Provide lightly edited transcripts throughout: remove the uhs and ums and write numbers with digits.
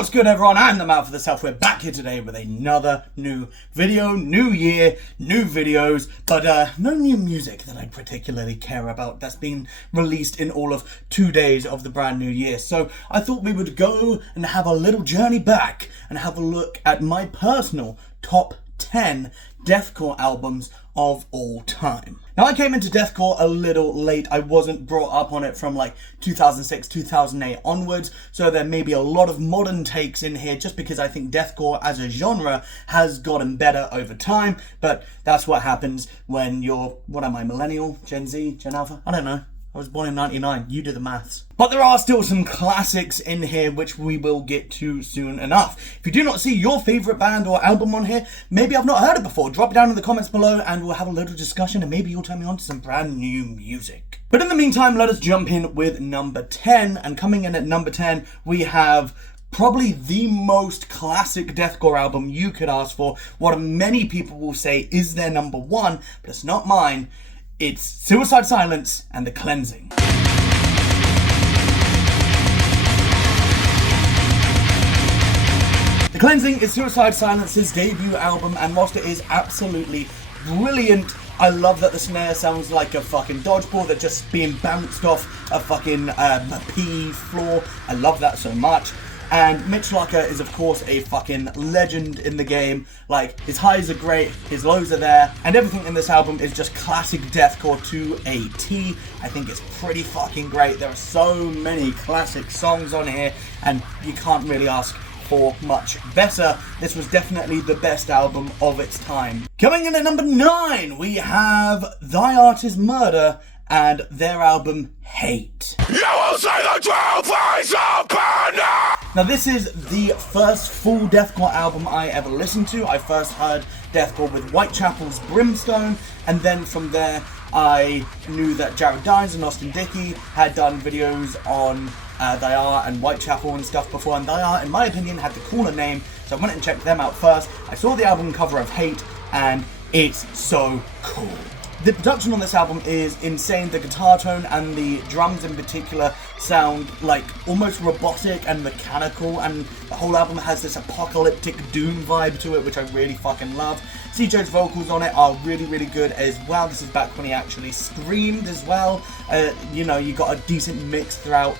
What's good, everyone? I'm the Man for the South. We're back here today with another new video, new year, new videos, but no new music that I particularly care about that's been released in all of 2 days of the brand new year. So I thought we would go and have a little journey back and have a look at my personal top 10 deathcore albums of all time. Now, I came into deathcore a little late. I wasn't brought up on it from like 2006, 2008 onwards, so there may be a lot of modern takes in here just because I think deathcore as a genre has gotten better over time, but that's what happens when you're, what am I, millennial, Gen Z, Gen Alpha? I don't know. I was born in 99, you do the maths. But there are still some classics in here which we will get to soon enough. If you do not see your favourite band or album on here, maybe I've not heard it before, drop it down in the comments below and we'll have a little discussion and maybe you'll turn me on to some brand new music. But in the meantime, let us jump in with number 10, and coming in at number 10, we have probably the most classic deathcore album you could ask for, what many people will say is their number one, but it's not mine. It's Suicide Silence and The Cleansing. The Cleansing is Suicide Silence's debut album, and whilst it is absolutely brilliant, I love that the snare sounds like a fucking dodgeball that's just being bounced off a fucking PE floor. I love that so much. And Mitch Locker is, of course, a fucking legend in the game. Like, his highs are great, his lows are there, and everything in this album is just classic deathcore to a T. I think it's pretty fucking great. There are so many classic songs on here, and you can't really ask for much better. This was definitely the best album of its time. Coming in at number 9, we have Thy Art Is Murder and their album Hate. You will see the true face of Panda! Now, this is the first full deathcore album I ever listened to. I first heard deathcore with Whitechapel's Brimstone, and then from there I knew that Jared Dines and Austin Dickey had done videos on Thy Art and Whitechapel and stuff before, and Thy Art, in my opinion, had the cooler name, so I went and checked them out first. I saw the album cover of Hate, and it's so cool. The production on this album is insane. The guitar tone and the drums in particular sound like almost robotic and mechanical, and the whole album has this apocalyptic doom vibe to it, which I really fucking love. CJ's vocals on it are really, really good as well. This is back when he actually screamed as well. You know, you got a decent mix throughout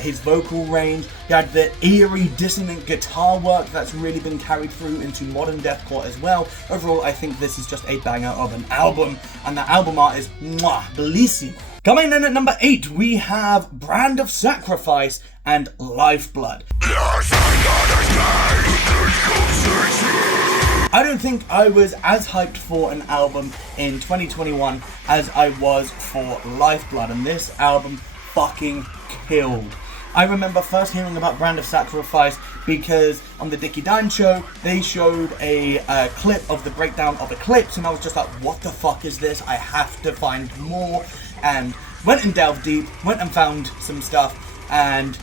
his vocal range. He had the eerie, dissonant guitar work that's really been carried through into modern deathcore as well. Overall, I think this is just a banger of an album, and the album art is mwah, bellissimo. Coming in at number 8, we have Brand of Sacrifice and Lifeblood. I don't think I was as hyped for an album in 2021 as I was for Lifeblood, and this album fucking killed. I remember first hearing about Brand of Sacrifice because on the Dickie Dine show they showed a clip of the breakdown of Eclipse, and I was just like, what the fuck is this? I have to find more, and went and delved deep, went and found some stuff, and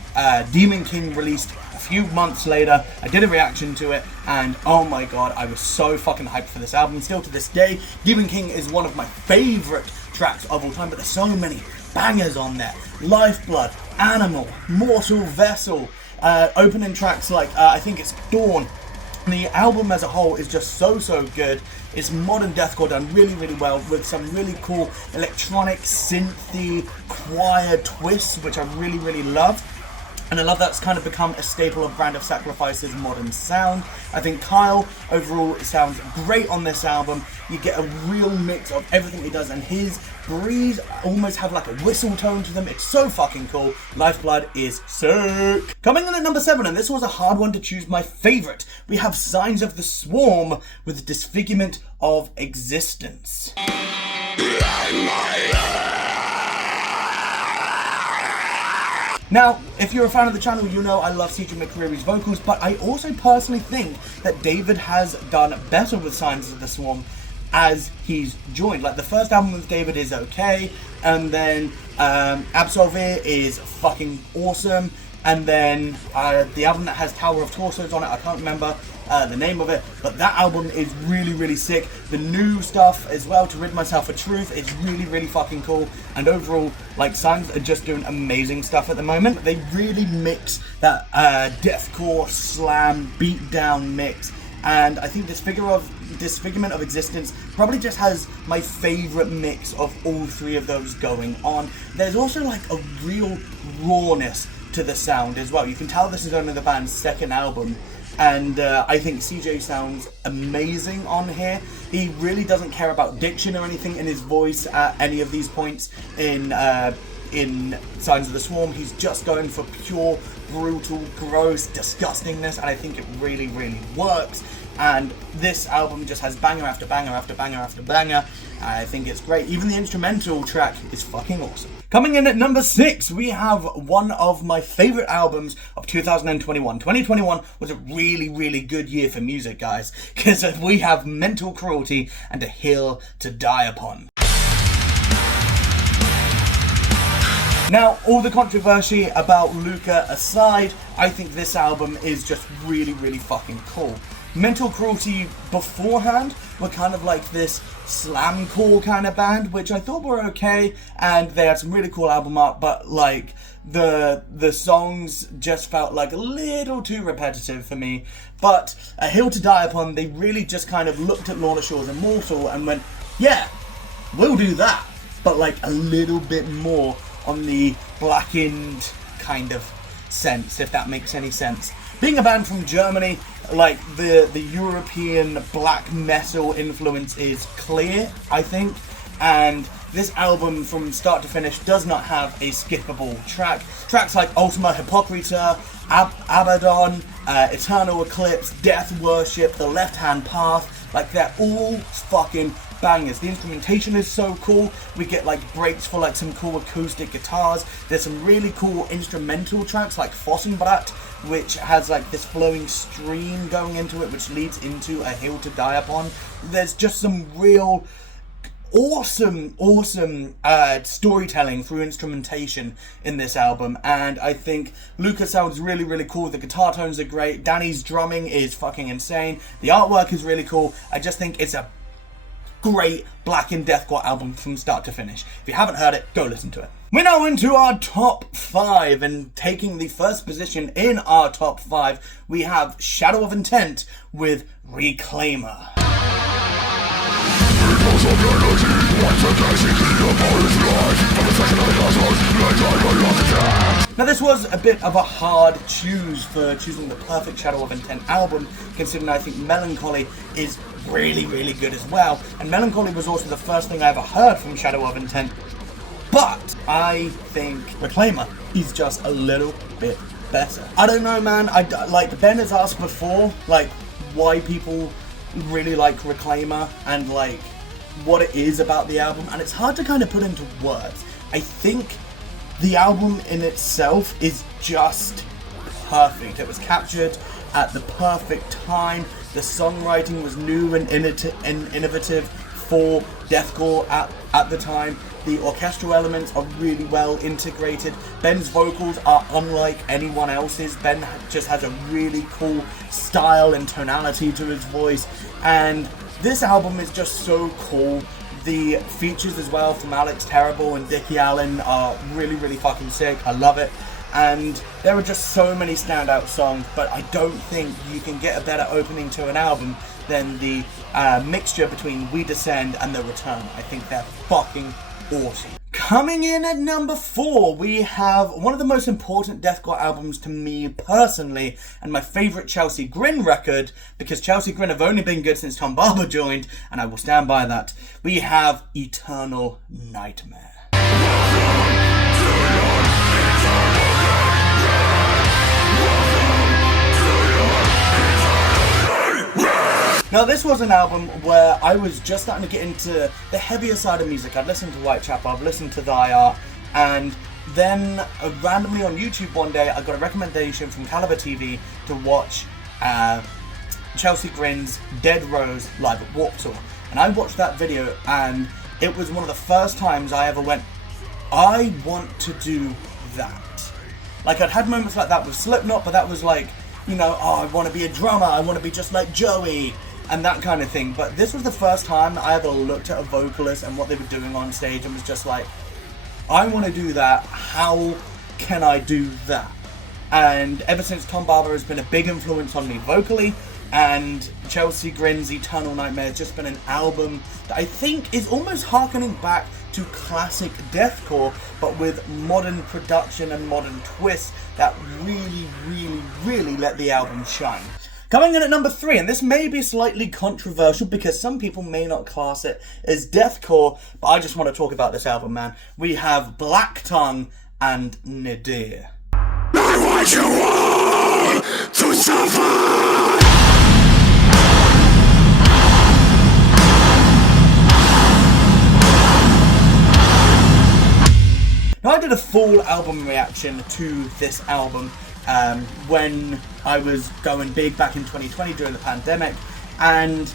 Demon King released a few months later. I did a reaction to it, and oh my god, I was so fucking hyped for this album. Still to this day, Demon King is one of my favourite tracks of all time, but there's so many bangers on there. Lifeblood, Animal, Mortal Vessel, opening tracks like I think it's Dawn. The album as a whole is just so good. It's modern deathcore done really, really well with some really cool electronic, synthy, choir twists, which I really, really love. And I love that's kind of become a staple of Brand of Sacrifice's modern sound. I think Kyle, overall, sounds great on this album. You get a real mix of everything he does, and his breathes almost have like a whistle tone to them. It's so fucking cool. Lifeblood is sick. Coming in at number 7, and this was a hard one to choose my favourite, we have Signs of the Swarm with Disfigurement of Existence. Now, if you're a fan of the channel, you know I love CJ McCreary's vocals, but I also personally think that David has done better with Signs of the Swarm as he's joined. Like, the first album with David is okay, and then Absolver is fucking awesome, and then the album that has Tower of Torsos on it, I can't remember the name of it, but that album is really, really sick. The new stuff as well, To Rid Myself of Truth, is really, really fucking cool. And overall, like, Signs are just doing amazing stuff at the moment. They really mix that deathcore slam beatdown mix, and I think Disfigurement of Existence probably just has my favourite mix of all three of those going on. There's also like a real rawness to the sound as well. You can tell this is only the band's second album, and I think CJ sounds amazing on here. He really doesn't care about diction or anything in his voice at any of these points in Signs of the Swarm. He's just going for pure, brutal, gross disgustingness, and I think it really, really works. And this album just has banger after banger after banger after banger. I think it's great. Even the instrumental track is fucking awesome. Coming in at number 6, we have one of my favourite albums of 2021. 2021 was a really, really good year for music, guys, because we have Mental Cruelty and A Hill to Die Upon. Now, all the controversy about Luca aside, I think this album is just really, really fucking cool. Mental Cruelty beforehand were kind of like this slamcore kind of band, which I thought were okay, and they had some really cool album art, but like the songs just felt like a little too repetitive for me. But A Hill to Die Upon, they really just kind of looked at Lorna Shore's Immortal and went, yeah, we'll do that, but like a little bit more on the blackened kind of sense, if that makes any sense. Being a band from Germany, like the European black metal influence is clear, I think, and this album from start to finish does not have a skippable track. Tracks like Ultima Hypocrita, Abaddon, Eternal Eclipse, Death Worship, The Left Hand Path, like they're all fucking bangers. The instrumentation is so cool. We get like breaks for like some cool acoustic guitars. There's some really cool instrumental tracks like Fossenblatt, which has like this flowing stream going into it, which leads into A Hill to Die Upon. There's just some real awesome storytelling through instrumentation in this album, and I think Luca sounds really, really cool. The guitar tones are great. Danny's drumming is fucking insane. The artwork is really cool. I just think it's a great black and deathcore album from start to finish. If you haven't heard it, go listen to it. We're now into our top 5, and taking the first position in our top 5, we have Shadow of Intent with Reclaimer. Now this was a bit of a hard choose for choosing the perfect Shadow of Intent album, considering I think Melancholy is really, really good as well, and Melancholy was also the first thing I ever heard from Shadow of Intent, but I think Reclaimer is just a little bit better. I don't know, man. Like Ben has asked before, like why people really like Reclaimer and like what it is about the album, and it's hard to kind of put into words. I think the album in itself is just perfect. It was captured at the perfect time. The songwriting was new and innovative for deathcore at the time. The orchestral elements are really well integrated. Ben's vocals are unlike anyone else's. Ben just has a really cool style and tonality to his voice, and this album is just so cool. The features as well from Alex Terrible and Dickie Allen are really, really fucking sick. I love it. And there are just so many standout songs, but I don't think you can get a better opening to an album than the mixture between We Descend and The Return. I think they're fucking awesome. Coming in at number 4, we have one of the most important deathcore albums to me personally, and my favourite Chelsea Grin record, because Chelsea Grin have only been good since Tom Barber joined, and I will stand by that. We have Eternal Nightmare. Now this was an album where I was just starting to get into the heavier side of music. I'd listened to Whitechapel, I've listened to Thy Art, and then randomly on YouTube one day I got a recommendation from Caliber TV to watch Chelsea Grin's Dead Rose live at Warped Tour. And I watched that video, and it was one of the first times I ever went, I want to do that. Like, I'd had moments like that with Slipknot, but that was like you know, oh, I want to be a drummer, I want to be just like Joey, and that kind of thing. But this was the first time I ever looked at a vocalist and what they were doing on stage and was just like, I want to do that, how can I do that? And ever since, Tom Barber has been a big influence on me vocally, and Chelsea Grin's Eternal Nightmare has just been an album that I think is almost harkening back to classic deathcore, but with modern production and modern twists that really, really, really let the album shine. Coming in at number 3, and this may be slightly controversial because some people may not class it as deathcore, but I just want to talk about this album, man. We have Black Tongue and Nadir. I want you all to suffer! Now, I did a full album reaction to this album when I was going big back in 2020 during the pandemic, and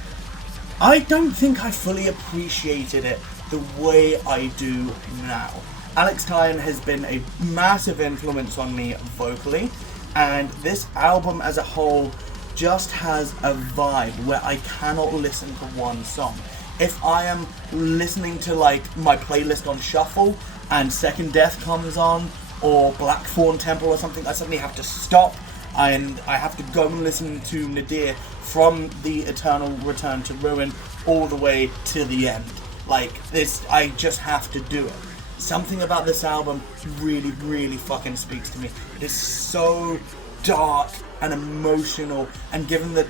I don't think I fully appreciated it the way I do now. Alex Tyan has been a massive influence on me vocally, and this album as a whole just has a vibe where I cannot listen to one song. If I am listening to like my playlist on shuffle and Second Death comes on, or Blackthorn Temple or something, I suddenly have to stop and I have to go and listen to Nadir from the Eternal Return to Ruin all the way to the end. Like this, I just have to do it. Something about this album really, really fucking speaks to me. It is so dark and emotional, and given the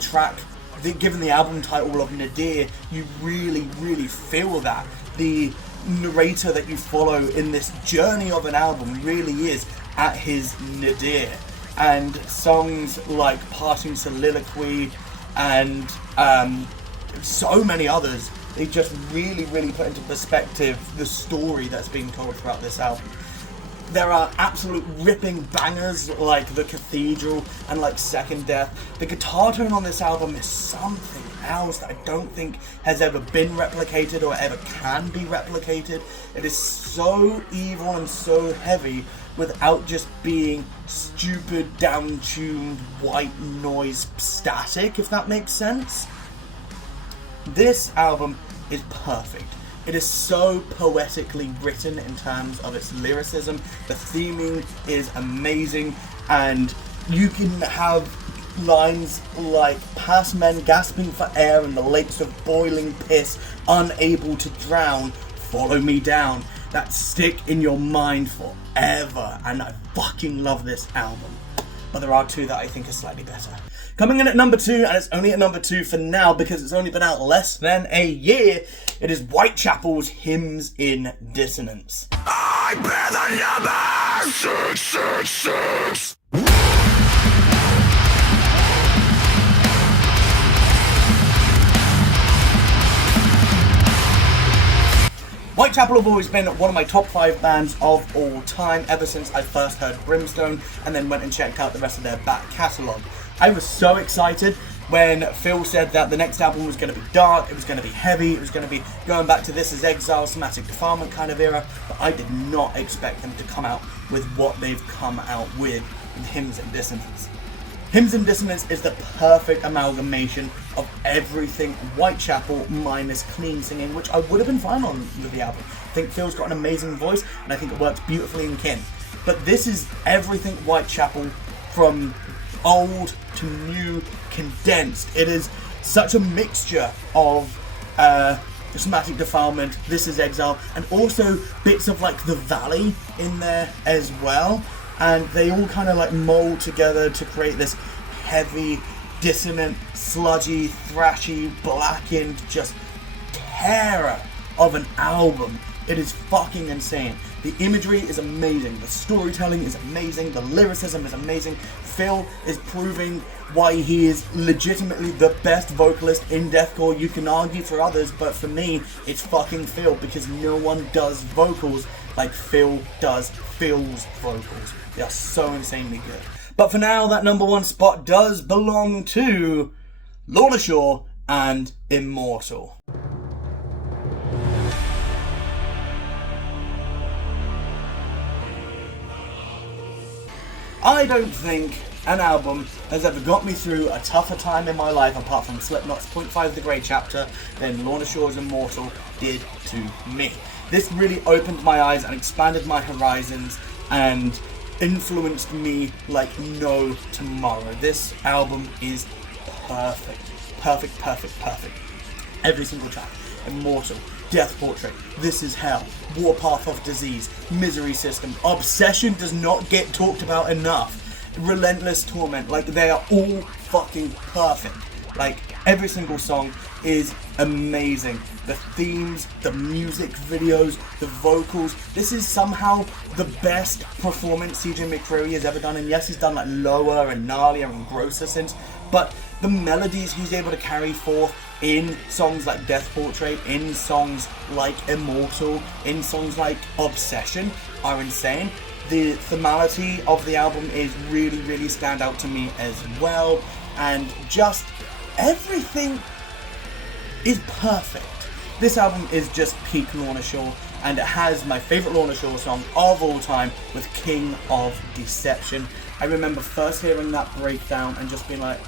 album title of Nadir, you really, really feel that. The narrator that you follow in this journey of an album really is at his nadir, and songs like Parting Soliloquy and so many others, they just really, really put into perspective the story that's being told throughout this album. There are absolute ripping bangers like The Cathedral and like Second Death. The guitar tone on this album is something else that I don't think has ever been replicated or ever can be replicated. It is so evil and so heavy without just being stupid, down-tuned, white noise static, if that makes sense. This album is perfect. It is so poetically written in terms of its lyricism. The theming is amazing, and you can have lines like "past men gasping for air in the lakes of boiling piss, unable to drown, follow me down," that stick in your mind forever, and I fucking love this album. But there are two that I think are slightly better. Coming in at number 2, and it's only at number 2 for now because it's only been out less than a year, it is Whitechapel's Hymns in Dissonance. I bear the number 666. Whitechapel have always been one of my top 5 bands of all time ever since I first heard Brimstone and then went and checked out the rest of their back catalogue. I was so excited when Phil said that the next album was going to be dark, it was going to be heavy, it was going to be going back to This Is Exile, Somatic Defilement kind of era, but I did not expect them to come out with what they've come out with Hymns in Dissonance. Hymns in Dissonance is the perfect amalgamation of everything Whitechapel minus clean singing, which I would have been fine on with the album. I think Phil's got an amazing voice, and I think it works beautifully in Kin. But this is everything Whitechapel from old to new condensed. It is such a mixture of Somatic Defilement, This Is Exile, and also bits of like The Valley in there as well. And they all kind of like mold together to create this heavy, dissonant, sludgy, thrashy, blackened, just terror of an album. It is fucking insane. The imagery is amazing, the storytelling is amazing, the lyricism is amazing. Phil is proving why he is legitimately the best vocalist in deathcore. You can argue for others, but for me, it's fucking Phil, because no one does vocals like Phil does Phil's vocals. They are so insanely good. But for now, that number 1 spot does belong to Lorna Shore and Immortal. I don't think an album has ever got me through a tougher time in my life, apart from Slipknot's Point 5 The Grey Chapter, than Lorna Shore's Immortal did to me. This really opened my eyes and expanded my horizons and influenced me like no tomorrow. This album is perfect. Perfect, perfect, perfect. Every single track. Immortal, Death Portrait, This Is Hell, Warpath of Disease, Misery System, Obsession does not get talked about enough. Relentless Torment, like they are all fucking perfect. Like every single song is amazing. The themes, the music videos, the vocals. This is somehow the best performance CJ McCreary has ever done. And yes, he's done like lower and gnarlier and grosser synths, but the melodies he's able to carry forth in songs like Death Portrait, in songs like Immortal, in songs like Obsession are insane. The themality of the album is really, really stand out to me as well, and just everything is perfect. This album is just peak Lorna Shore, and it has my favourite Lorna Shore song of all time with King of Deception. I remember first hearing that breakdown and just being like,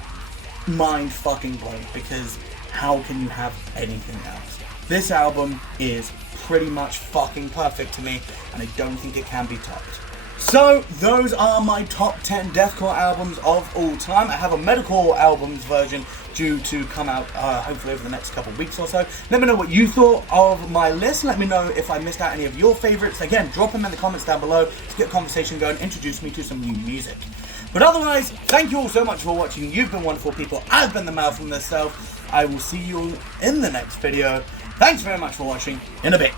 mind fucking blown, because how can you have anything else? This album is pretty much fucking perfect to me, and I don't think it can be topped. So, those are my top 10 deathcore albums of all time. I have a metalcore albums version due to come out hopefully over the next couple of weeks or so. Let me know what you thought of my list. Let me know if I missed out any of your favourites. Again, drop them in the comments down below to get a conversation going, introduce me to some new music. But otherwise, thank you all so much for watching. You've been wonderful people. I've been the Malcolm myself. I will see you all in the next video. Thanks very much for watching. In a bit.